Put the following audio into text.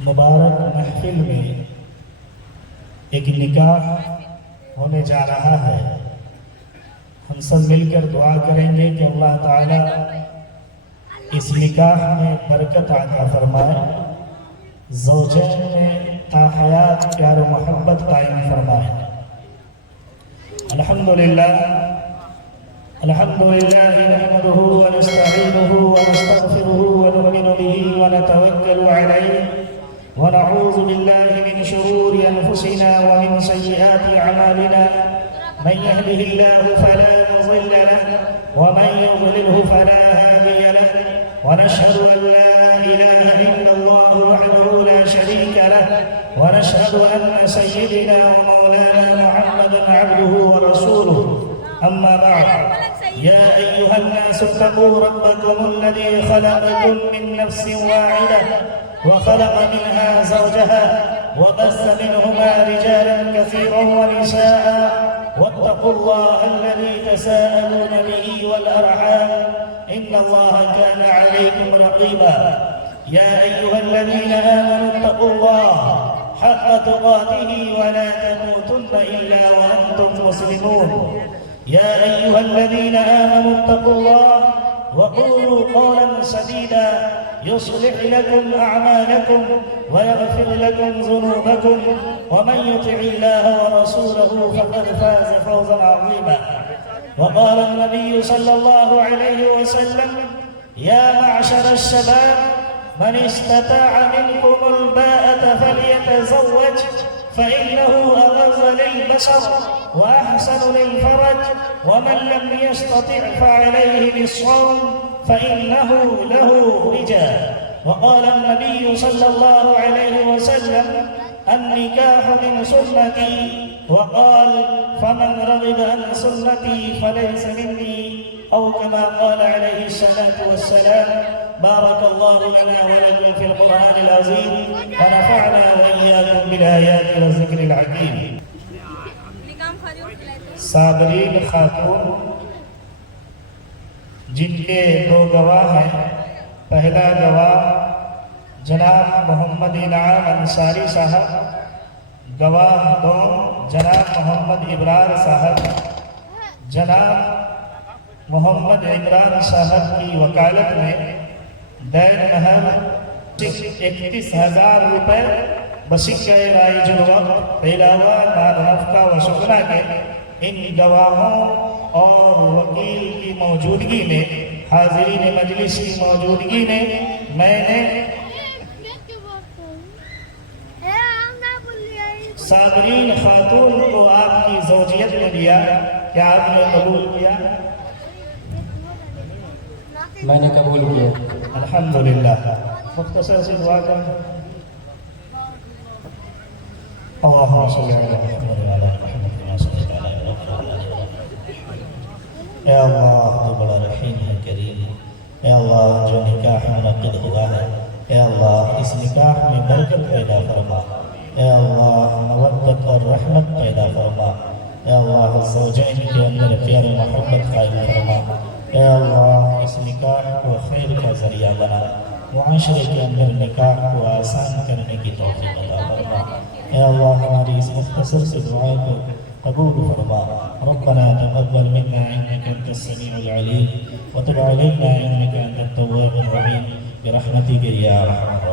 मुबारक महफिल में एक निकाह होने जा रहा है। हम सब मिलकर दुआ करेंगे कि अल्लाह ताला इस निकाह में बरकत अता फरमाए, ज़ौजैन में ताहयात प्यार मोहब्बत कायम फरमाए। अल्हम्दुलिल्लाह नहमदुहु व नस्तईनुहु व नस्तगफिरुहु व नुमिनु बिही व नतवक्कलु अलैहि व नऊज़ु बिल्लाहि मिन शुरूरि अनफुसिना व मिन सय्यिआति अमालिना। मन यहदिहिल्लाहु फला मुज़िल्ल लहु व मन युज़लिल्हु फला हादिय लहु व नशहदु अन ला इलाहा इल्लल्लाहु वहदहु ला शरीका लहु व नशहदु अन्न सय्यिदना व मौलाना मुहम्मदन अब्दुहु व रसूलुहु। अम्मा बअद। या अय्युहन्नास इत्तक़ू रब्बकुम अल्लज़ी खलक़कुम मिन नफ्सिन वाहिदह व खलक़ मिनहा ज़ौजहा व बस्स मिनहुमा रिजालन कसीरन व निसाअ वत्तक़ुल्लाह अल्लज़ी तसाअलून बिही वल अरहाम इन्नल्लाह कान अलैकुम रक़ीबा। या अय्युहल्लज़ीना आमनू इत्तक़ुल्लाह हक़्क़ तुक़ातिही व ला तमूतुन्न इल्ला व अंतुम मुस्लिमून। या अय्युहल्लज़ीना आमनू इत्तक़ुल्लाह व क़ूलू क़ौलन सदीदा युस्लिह लकुम अअमालकुम व यग़फिर लकुम ज़ुनूबकुम व मन युति'िल्लाह व रसूलहु फ़क़द फ़ाज़ फ़ौज़न अज़ीमा। व क़ाल अन्नबिय्यु सल्लल्लाहु अलैहि वसल्लम या मअशर अश्शबाब मन इस्तताअ मिनकुमुल बाअता फ़लियतज़व्वज फ़इन्नहु अग़ज़ लिलबसर व अहसन लिलफ़रज व मन लम यस्तति' फ़अलैहि बिस्सौम फ़इन्नहु लहु विजा। व क़ाल अन्नबिय्यु सल्लल्लाहु अलैहि वसल्लम अन्निकाह मिन सुन्नती व क़ाल फ़मन रग़िब अन सुन्नती फ़लैस मिन्नी औ कमा क़ाल अलैहि अस्सलातु वस्सलाम। बारकल्लाहु लना व लकुम फ़िल क़ुरआनिल अज़ीम व नफ़अना व इय्याकुम बिल आयाति व ज़िक्रिल हकीम। साबरीन खातून जिनके दो गवाह हैं। पहला गवाह जनाब मोहम्मद इनाम अंसारी साहब, गवाह दो जनाब मोहम्मद इब्रार साहब। जनाब मोहम्मद इमरान साहब की वकालत में दैन महल 31,000 रुपये बसिक्का राइजुल वक्त इलावा नारनफ़्का व शुक्रा के इन गवाहों और वकील की मौजूदगी में, हाज़िरीन मजलिस की मौजूदगी में मैंने साबरीन खातून को आपकी ज़ौजियत में दिया। क्या आपने कबूल किया? मैंने कबूल किया। अल्हम्दुलिल्लाह। मुख्तसर से दुआ करें। अल्लाहुम्मा सल्लि अला मुहम्मद व अला मुहम्मद कमा सल्लैता अला इब्राहीम। या अल्लाह तो बड़ा रहीम है, करीम है। या अल्लाह जो निकाह मुनक़्क़िद हुआ है, या अल्लाह इस निकाह में बरकत पैदा फरमा। या अल्लाह मवद्दत और रहमत पैदा फरमा। या अल्लाह ज़ौजैन के अंदर प्यार मोहब्बत कायम फरमा। या अल्लाह इस निकाह को खैर का ज़रिया बना। मुआशरे के अंदर निकाह को आसान करने की तौफ़ीक़ अता फरमा। या अल्लाह हमारी इस मुख्तसर से दुआ को कबूल फरमा। रब्बना तक़ब्बल मिन्ना इन्नका अंतस समीउल अलीम व तुब अलैना इन्नका अंतत तव्वाबुर रहीम बिरहमतिका या अरहमर